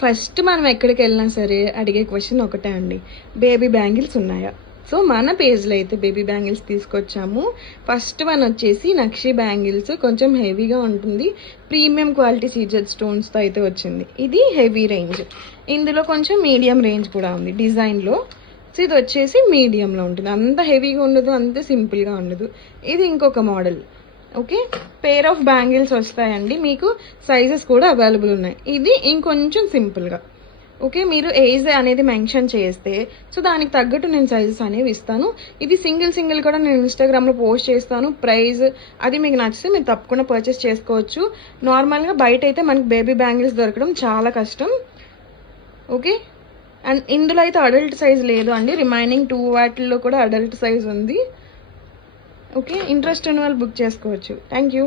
First మనం ఎక్కడికి వెళ్ళినా సరే అడిగే క్వశ్చన్ ఒకటే అండి, బేబీ బ్యాంగిల్స్ ఉన్నాయా? సో మన పేజ్లో అయితే బేబీ బ్యాంగిల్స్ తీసుకొచ్చాము. ఫస్ట్ వన్ వచ్చేసి నక్షి బ్యాంగిల్స్, కొంచెం హెవీగా ఉంటుంది, ప్రీమియం క్వాలిటీ సీజెడ్ స్టోన్స్తో అయితే వచ్చింది. ఇది హెవీ రేంజ్, ఇందులో కొంచెం మీడియం రేంజ్ కూడా ఉంది డిజైన్లో. సో ఇది వచ్చేసి మీడియంలో ఉంటుంది, అంత హెవీగా ఉండదు, అంత సింపుల్గా ఉండదు. ఇది ఇంకొక model. Okay, pair of bangles వస్తాయండి, మీకు సైజెస్ కూడా అవైలబుల్ ఉన్నాయి. ఇది ఇంకొంచెం సింపుల్గా. ఓకే, మీరు ఏజ్ అనేది మెన్షన్ చేస్తే సో దానికి తగ్గట్టు నేను సైజెస్ అనేవి ఇస్తాను. ఇది సింగిల్ కూడా నేను ఇన్స్టాగ్రామ్లో పోస్ట్ చేస్తాను. ప్రైస్ అది మీకు నచ్చితే మీరు తప్పకుండా పర్చేస్ చేసుకోవచ్చు. నార్మల్గా బయట అయితే మనకి బేబీ బ్యాంగిల్స్ దొరకడం చాలా కష్టం. ఓకే, అండ్ ఇందులో అయితే అడల్ట్ సైజ్ లేదు అండి, రిమైనింగ్ 2 వాటిల్లో కూడా అడల్ట్ సైజ్ ఉంది. ఓకే, ఇంట్రెస్ట్ ఉన్న వాళ్ళు బుక్ చేసుకోవచ్చు. Thank you.